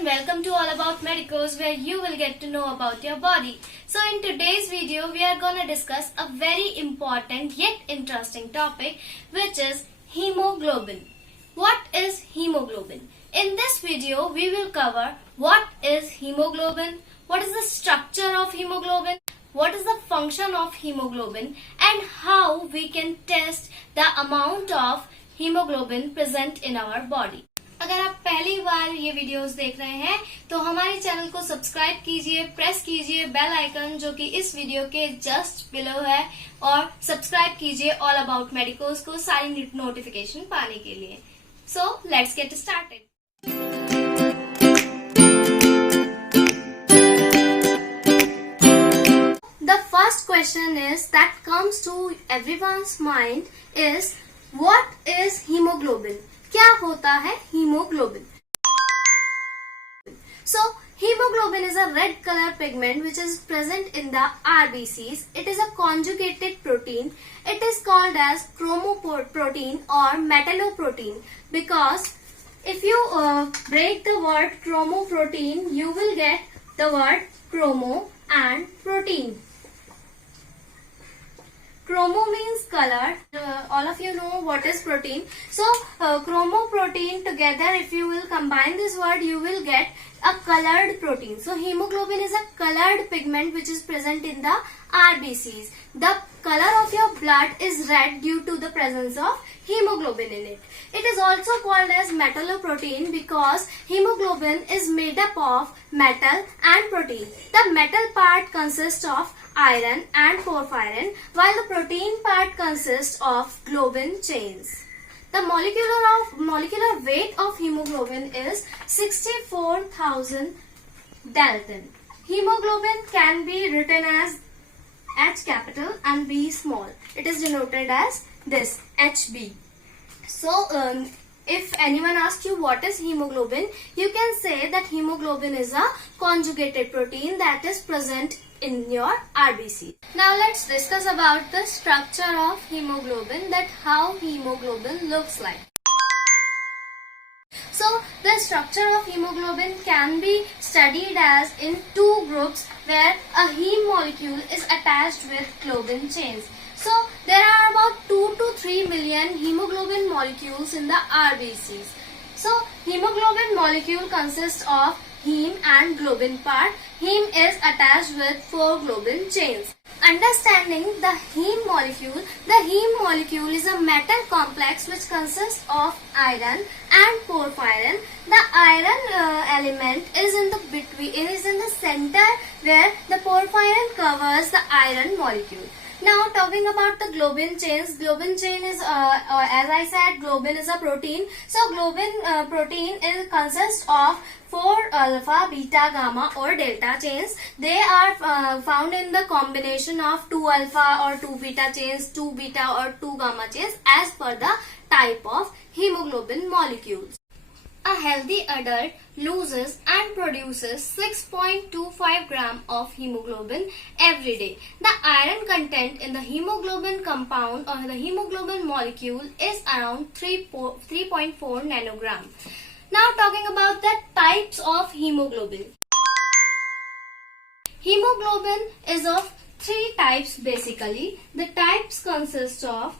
and welcome to All About Medicals, where you will get to know about your body. So in today's video we are going to discuss a very important yet interesting topic, which is hemoglobin. What is hemoglobin? In this video we will cover what is hemoglobin, what is the structure of hemoglobin, what is the function of hemoglobin, and how we can test the amount of hemoglobin present in our body. अगर आप पहली बार ये videos देख रहे हैं तो हमारे channel को सब्सक्राइब कीजिए, प्रेस कीजिए बेल आइकन जो कि इस वीडियो के जस्ट बिलो है, और सब्सक्राइब कीजिए ऑल अबाउट मेडिकल्स को सारी नोटिफिकेशन पाने के लिए. So let's get started. The first question is that comes to everyone's mind is, what is hemoglobin? क्या होता है hemoglobin? So hemoglobin is a red color pigment which is present in the RBCs. It is a conjugated protein. It is called as chromoprotein or metalloprotein because if you break the word chromoprotein, you will get the word chromo and protein. Chromo means color. All of you know what is protein. So chromoprotein together, if you will combine this word, you will get a colored protein. So hemoglobin is a colored pigment which is present in the RBCs. The color of your blood is red due to the presence of hemoglobin in it. It is also called as metalloprotein because hemoglobin is made up of metal and protein. The metal part consists of iron and porphyrin, while the protein part consists of globin chains. The molecular weight of hemoglobin is 64,000 Dalton. Hemoglobin can be written as H capital and B small. It is denoted as this HB. So if anyone asks you what is hemoglobin, you can say that hemoglobin is a conjugated protein that is present in your RBC. Now let's discuss about the structure of hemoglobin, that how hemoglobin looks like. So the structure of hemoglobin can be studied as in two groups where a heme molecule is attached with globin chains. So there are about 2 to 3 million hemoglobin molecules in the RBCs. So hemoglobin molecule consists of heme and globin part. Heme is attached with 4 globin chains. Understanding the heme molecule is a metal complex which consists of iron and porphyrin. The iron element is in the center where the porphyrin covers the iron molecule. Now talking about the globin chains. Globin chain is, as I said, globin is a protein. So globin protein consists of 4 alpha, beta, gamma or delta chains. They are found in the combination of 2 alpha or 2 beta chains, 2 beta or 2 gamma chains as per the type of hemoglobin molecules. A healthy adult loses and produces 6.25 gram of hemoglobin every day. The iron content in the hemoglobin compound or the hemoglobin molecule is around 3.4 nanogram. Now talking about the types of hemoglobin. Hemoglobin is of 3 types basically. The types consist of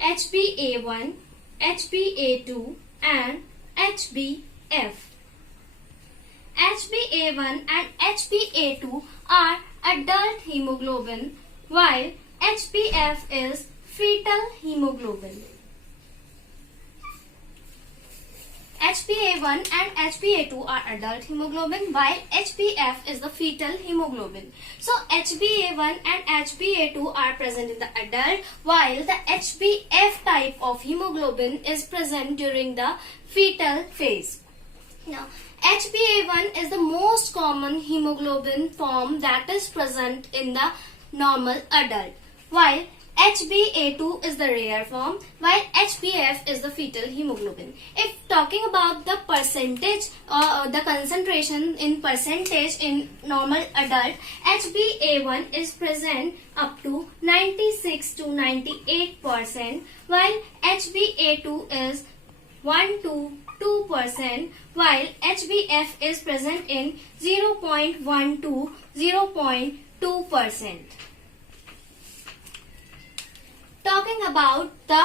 HbA1, HbA2 and HbF. HbA1 and HbA2 are adult hemoglobin, while HbF is fetal hemoglobin. HbA1 and HbA2 are adult hemoglobin, while HbF is the fetal hemoglobin. So HbA1 and HbA2 are present in the adult, while the HbF type of hemoglobin is present during the fetal phase. Now HbA1 is the most common hemoglobin form that is present in the normal adult, while HbA2 is the rare form, while HbF is the fetal hemoglobin. If talking about the percentage or the concentration in percentage in normal adult, HbA1 is present up to 96 to 98%, while HbA2 is 1 to 2%, while HbF is present in 0.1 to 0.2%. Talking about the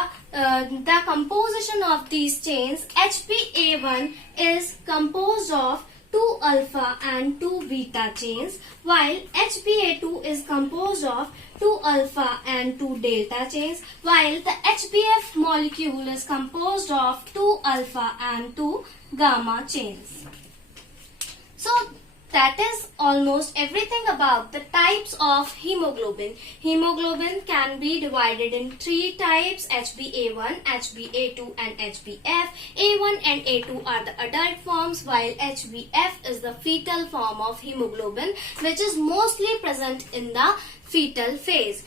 composition of these chains, HbA1 is composed of 2 alpha and 2 beta chains, while HbA2 is composed of 2 alpha and 2 delta chains, while the HbF molecule is composed of 2 alpha and 2 gamma chains. So that is almost everything about the types of hemoglobin. Hemoglobin can be divided in 3 types: HbA1, HbA2 and HbF. A1 and A2 are the adult forms, while HbF is the fetal form of hemoglobin, which is mostly present in the fetal phase.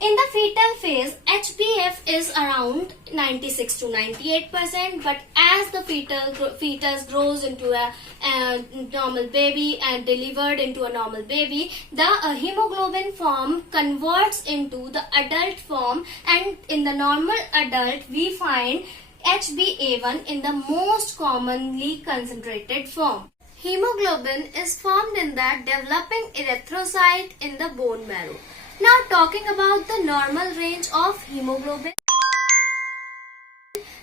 In the fetal phase, HbF is around 96 to 98%, but as the fetus grows into a normal baby and delivered into a normal baby, the hemoglobin form converts into the adult form, and in the normal adult we find HbA1 in the most commonly concentrated form. Hemoglobin is formed in the developing erythrocyte in the bone marrow. Now talking about the normal range of hemoglobin.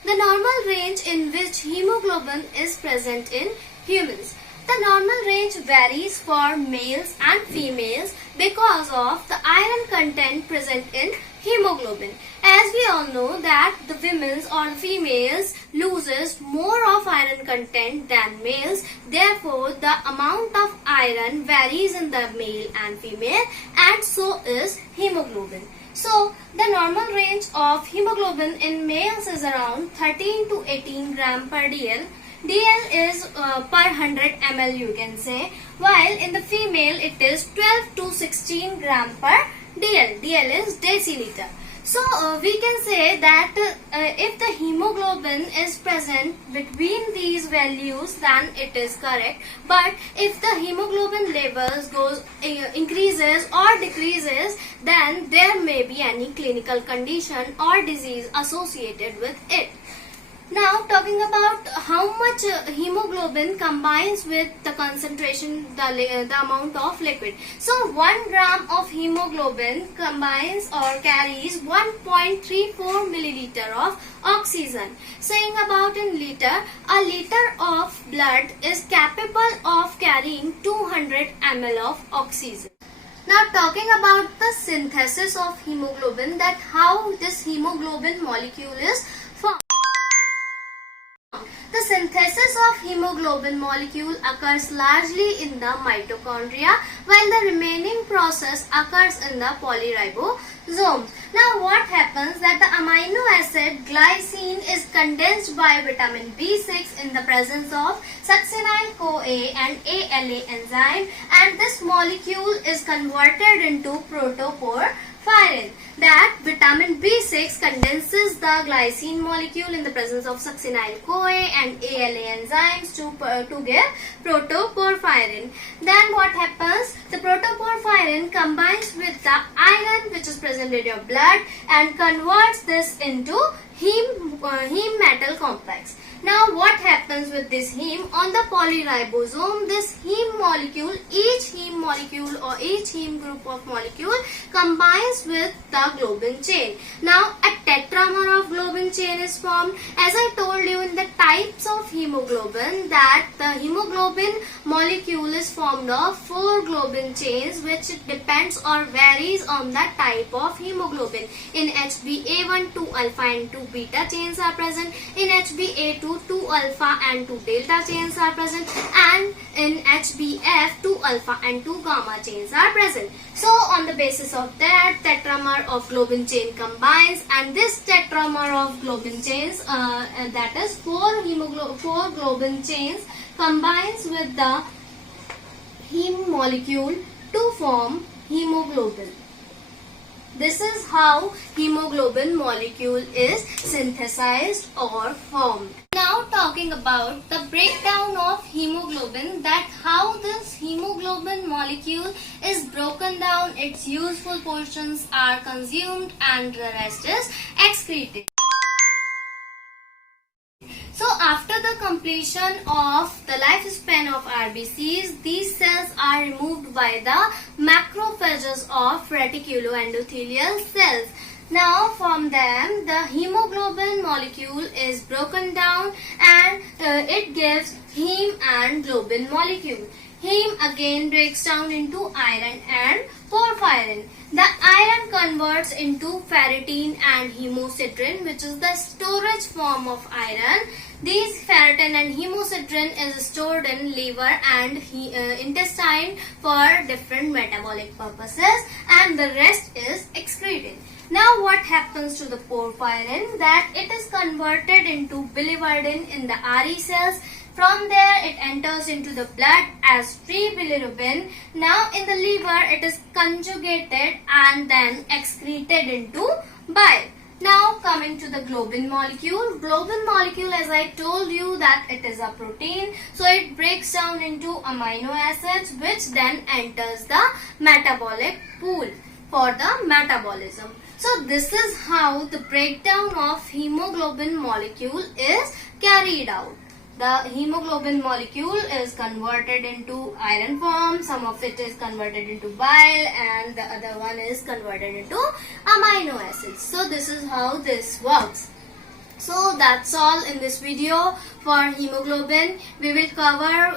The normal range in which hemoglobin is present in humans. The normal range varies for males and females because of the iron content present in hemoglobin. As we all know that the women's or the females loses more of iron content than males, therefore the amount of iron varies in the male and female, and so is hemoglobin. So the normal range of hemoglobin in males is around 13 to 18 gram per dl. dl is per 100 ml you can say, while in the female it is 12 to 16 gram per dl. dl is deciliter. So we can say that if the hemoglobin is present between these values, then it is correct. But if the hemoglobin levels increases or decreases, then there may be any clinical condition or disease associated with it. Now talking about how much hemoglobin combines with the concentration, the amount of liquid. So 1 gram of hemoglobin combines or carries 1.34 milliliter of oxygen. Saying about in liter, a liter of blood is capable of carrying 200 ml of oxygen. Now talking about the synthesis of hemoglobin, that how this hemoglobin molecule is formed. The synthesis of hemoglobin molecule occurs largely in the mitochondria, while the remaining process occurs in the polyribosomes. Now what happens that the amino acid glycine is condensed by vitamin B6 in the presence of succinyl-CoA and ALA enzyme, and this molecule is converted into protoporphyrin. That vitamin B6 condenses the glycine molecule in the presence of succinyl-CoA and ALA enzymes to give protoporphyrin. Then what happens? The protoporphyrin combines with the iron which is present in your blood and converts this into heme metal complex. Now what happens with this heme? On the polyribosome, this heme molecule, each heme molecule or each heme group of molecule combines with the globin chain. Now a tetramer of globin chain is formed. As I told you in the types of hemoglobin, that the hemoglobin molecule is formed of 4 globin chains, which depends or varies on the type of hemoglobin. In HbA1, 2 alpha and 2 beta chains are present. In HbA2, 2 alpha and 2 delta chains are present, and in HbF 2 alpha and 2 gamma chains are present. So on the basis of that, tetramer of globin chain combines, and this tetramer of globin chains, that is 4 globin chains, combines with the heme molecule to form hemoglobin. This is how hemoglobin molecule is synthesized or formed. Now talking about the breakdown of hemoglobin, that how this hemoglobin molecule is broken down, its useful portions are consumed and the rest is excreted. So after the complete completion of the lifespan of RBCs, these cells are removed by the macrophages of reticuloendothelial cells. Now from them the hemoglobin molecule is broken down and it gives heme and globin molecule. Heme again breaks down into iron and porphyrin. The iron converts into ferritin and hemosiderin, which is the storage form of iron. These ferritin and hemosiderin is stored in liver and intestine for different metabolic purposes, and the rest is excreted. Now what happens to the porphyrin? That it is converted into biliverdin in the RE cells. From there it enters into the blood as free bilirubin. Now in the liver it is conjugated and then excreted into bile. Now coming to the globin molecule. Globin molecule, as I told you, that it is a protein. So it breaks down into amino acids, which then enters the metabolic pool for the metabolism. So this is how the breakdown of hemoglobin molecule is carried out. The hemoglobin molecule is converted into iron form, some of it is converted into bile, and the other one is converted into amino acids. So this is how this works. So that's all in this video for hemoglobin. We will cover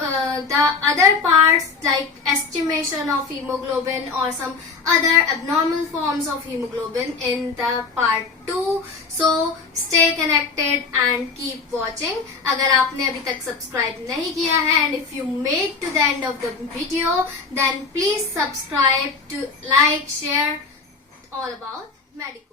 the other parts like estimation of hemoglobin or some other abnormal forms of hemoglobin in the part 2. So stay connected and keep watching. अगर आपने अभी तक subscribe नहीं किया है, and if you made to the end of the video, then please subscribe to like, share all about medical.